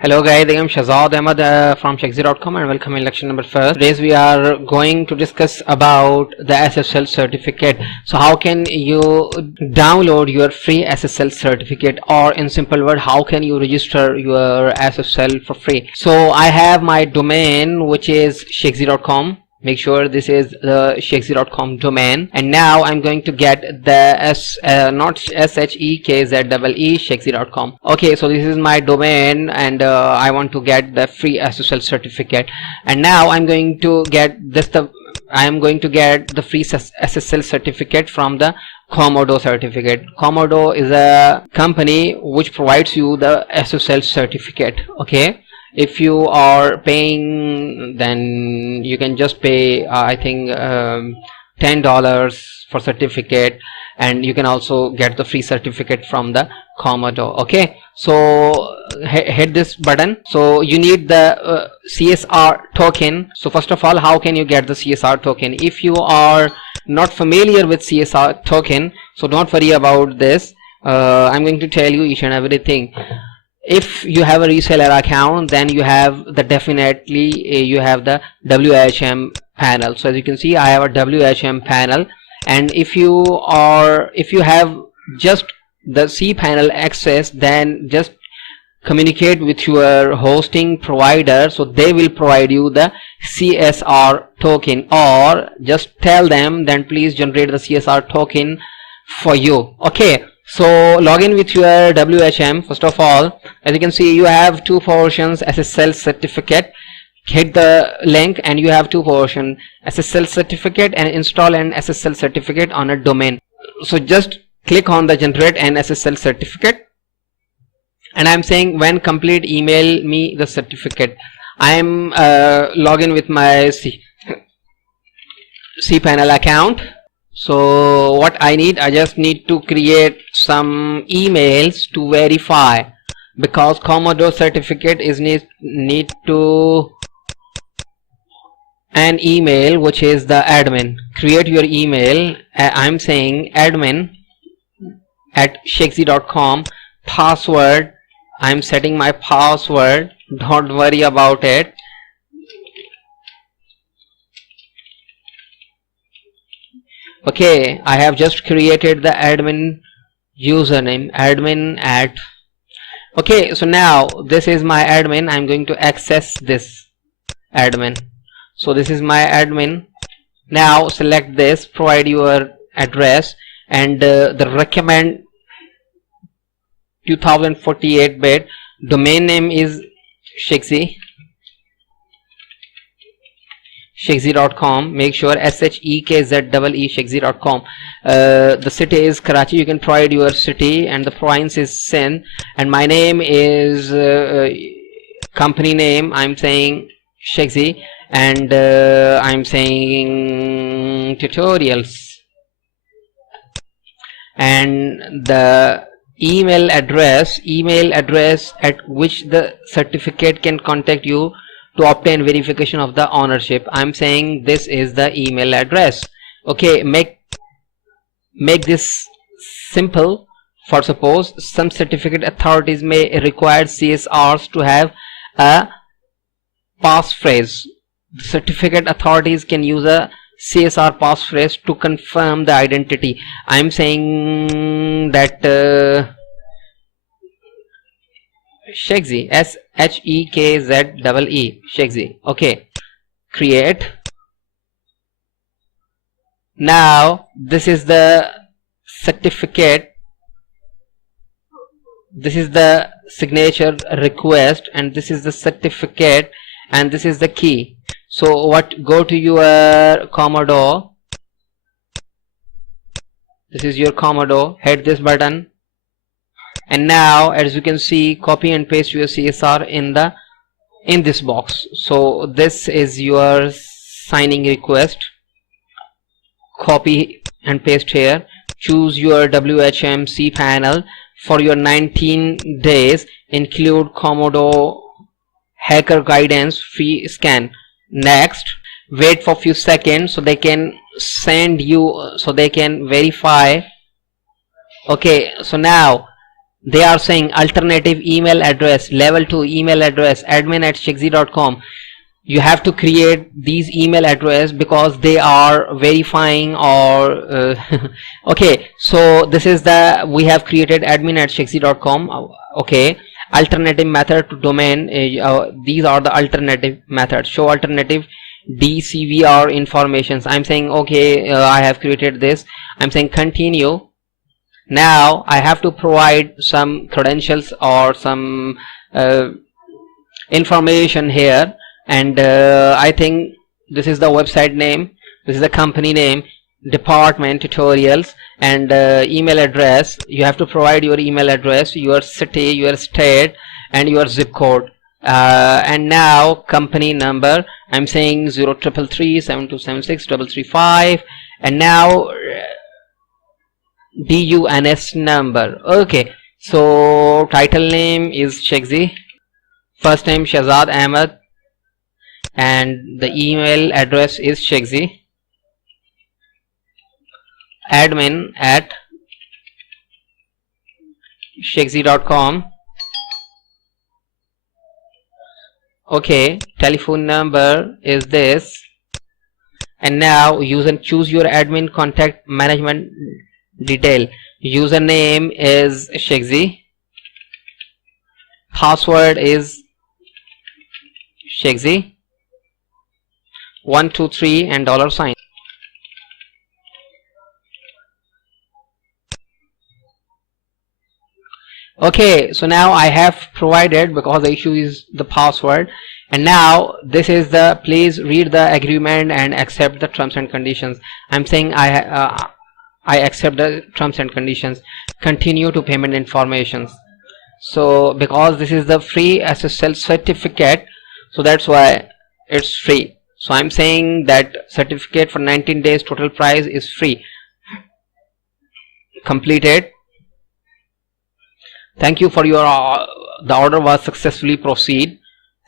Hello guys, I am Shahzad Ahmed from Shakzi.com and welcome in lecture number 1. Today we are going to discuss about the SSL certificate. So how can you download your free SSL certificate, or in simple word, how can you register your SSL for free? So I have my domain, which is Shakzi.com. Make sure this is the Shakzi.com domain, and now I'm going to get the not SHEKZEE Shakzi.com. Okay, so this is my domain, and I want to get the free SSL certificate, and now I'm going to get this. I am going to get the free SSL certificate from the Comodo certificate. Comodo is a company which provides you the SSL certificate. Okay. If you are paying, then you can just pay I think $10 for certificate, and you can also get the free certificate from the Comodo. Okay, so hit this button. So you need the CSR token. So first of all, how can you get the CSR token? If you are not familiar with CSR token, so don't worry about this. I'm going to tell you each and everything. If you have a reseller account, then you have the definitely you have the WHM panel. So as you can see, I have a WHM panel, and if you have just the cPanel access, then just communicate with your hosting provider, so they will provide you the CSR token, or just tell them then please generate the CSR token for you. Okay, so log in with your WHM. First of all, as you can see, you have two portions: SSL certificate. Hit the link and you have two portions: SSL certificate and install an SSL certificate on a domain. So just click on the generate an SSL certificate, and I'm saying when complete, email me the certificate. I'm login with my cPanel account. So what I need, I just need to create some emails to verify, because Comodo certificate is need to an email which is the admin. Create your email. I'm saying admin at Shakzi.com. Password, I'm setting my password, don't worry about it. Okay, I have just created the admin username, admin at. Okay, so now this is my admin. I'm going to access this admin. So this is my admin. Now select this, provide your address, and the recommend 2048 bit. Domain name is Shakzi. Shakzi.com. Make sure SHEKZEE Shakzi.com. The city is Karachi. You can provide your city, and the province is Sindh, and my name is company name. I'm saying Shakzi, and I'm saying tutorials, and the email address at which the certificate can contact you to obtain verification of the ownership. I'm saying this is the email address. Okay, make this simple. For suppose some certificate authorities may require CSRs to have a passphrase. The certificate authorities can use a CSR passphrase to confirm the identity. I'm saying that Shakzi, SHEKZEE Shakzi. Okay, create. Now this is the certificate, this is the signature request, and this is the certificate, and this is the key. So what, go to your Comodo. This is your Comodo. Hit this button, and now as you can see, copy and paste your CSR in this box. So this is your signing request. Copy and paste here. Choose your WHM cPanel for your 19 days. Include Comodo hacker guidance free scan. Next, wait for few seconds so they can send you, so they can verify. Okay, so now they are saying alternative email address, level 2 email address, admin@shexy.com. You have to create these email address because they are verifying or okay, so this is the, we have created admin@shexy.com. Okay, alternative method to domain, these are the alternative methods. Show alternative DCVR informations. I'm saying okay, I have created this. I'm saying continue. Now I have to provide some credentials or some information here, and I think this is the website name, this is the company name, department, tutorials, and email address. You have to provide your email address, your city, your state, and your zip code. And now company number, I'm saying 0333 7276 335, and now DUNS number. Okay, so title name is Shexy, first name Shahzad Ahmed, and the email address is Shexy, admin@shexy.com. okay, telephone number is this, and now choose your admin contact management detail. Username is Shexy, password is Shexy 123 and $sign. Okay, so now I have provided, because the issue is the password, and now this is the, please read the agreement and accept the terms and conditions. I'm saying I accept the terms and conditions. Continue to payment informations. So because this is the free SSL certificate, so that's why it's free. So I'm saying that certificate for 19 days, total price is free. Completed. Thank you for your the order was successfully proceed.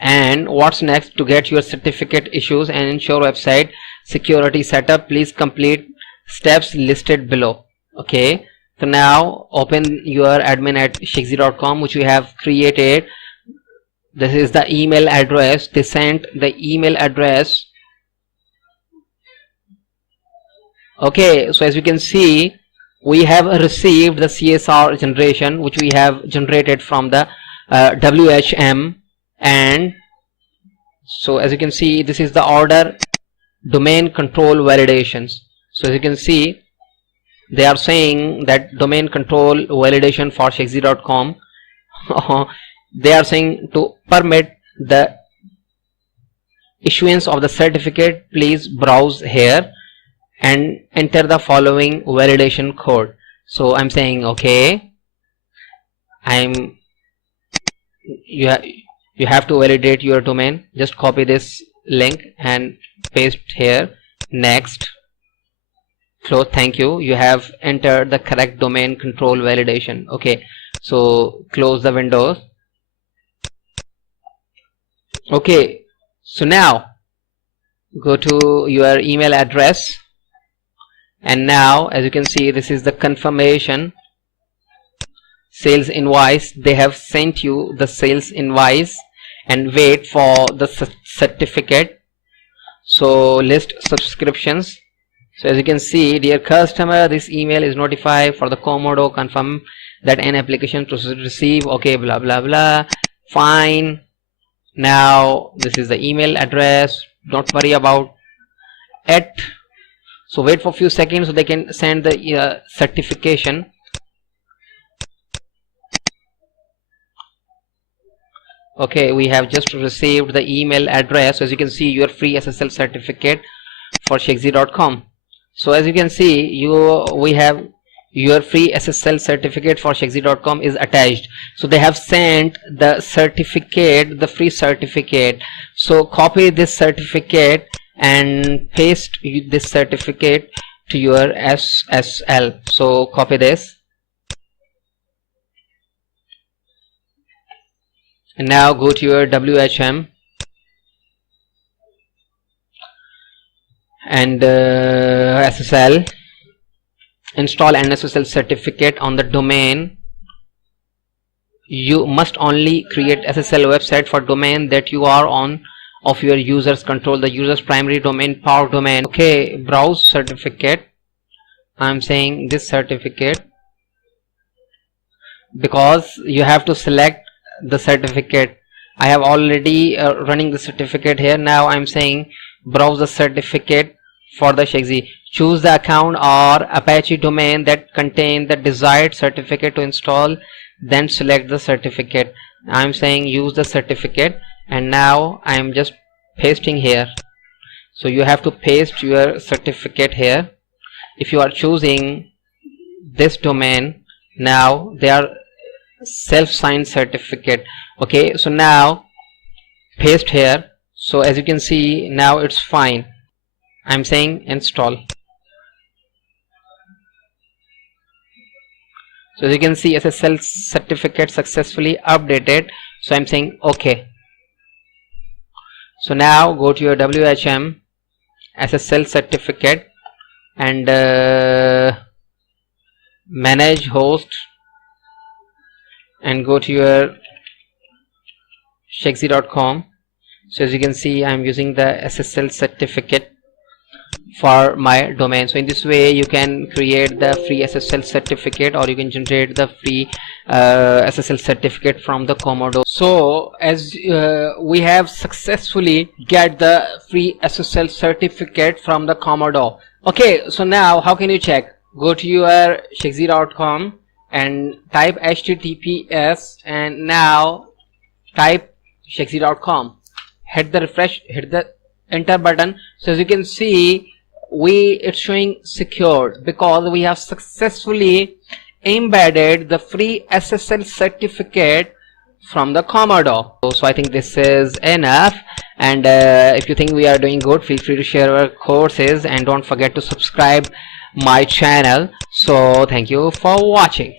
And what's next? To get your certificate issues and ensure website security setup, please complete steps listed below. Okay, so now open your admin@shexy.com, which we have created. This is the email address. They sent the email address. Okay, so as you can see, we have received the CSR generation, which we have generated from the WHM. And so as you can see, this is the order domain control validations. So as you can see, they are saying that domain control validation for shexy.com. They are saying to permit the issuance of the certificate, please browse here and enter the following validation code. So I'm saying okay, you have to validate your domain. Just copy this link and paste here. Next, close. Thank you, you have entered the correct domain control validation. Okay, so close the windows. Okay, so now go to your email address, and now as you can see, this is the confirmation sales invoice. They have sent you the sales invoice, and wait for the certificate. So list subscriptions. So as you can see, dear customer, this email is notified for the comodo, confirm that an application to receive. Okay, blah blah blah. Fine. Now this is the email address, don't worry about it. So wait for a few seconds so they can send the certification. Okay, we have just received the email address. So as you can see, your free SSL certificate for shexy.com. So as you can see, we have your free SSL certificate for shexy.com is attached. So they have sent the certificate, the free certificate. So copy this certificate and paste this certificate to your SSL. So copy this, and now go to your WHM and SSL. Install an SSL certificate on the domain you must only create SSL website for domain that you are on of your users control, the user's primary domain, power domain. Okay, browse certificate. I'm saying this certificate because you have to select the certificate. I have already running the certificate here. Now I'm saying browse the certificate for the Shexi. Choose the account or Apache domain that contain the desired certificate to install, then select the certificate. I'm saying use the certificate, and now I'm just pasting here. So you have to paste your certificate here. If you are choosing this domain, now they are self-signed certificate. Okay, so now paste here. So as you can see, now it's fine. I'm saying install. So as you can see, SSL certificate successfully updated. So I'm saying okay. So now go to your WHM SSL certificate and manage host, and go to your Shexi.com. So as you can see, I'm using the SSL certificate for my domain. So in this way you can create the free SSL certificate, or you can generate the free SSL certificate from the Comodo. So as we have successfully get the free SSL certificate from the Comodo. Okay, so now how can you check? Go to your Shexi.com and type HTTPS, and now type Shexi.com. Hit the refresh, hit the enter button. So as you can see, it's showing secured because we have successfully embedded the free SSL certificate from the Comodo. So I think this is enough, and if you think we are doing good, feel free to share our courses, and don't forget to subscribe my channel. So thank you for watching.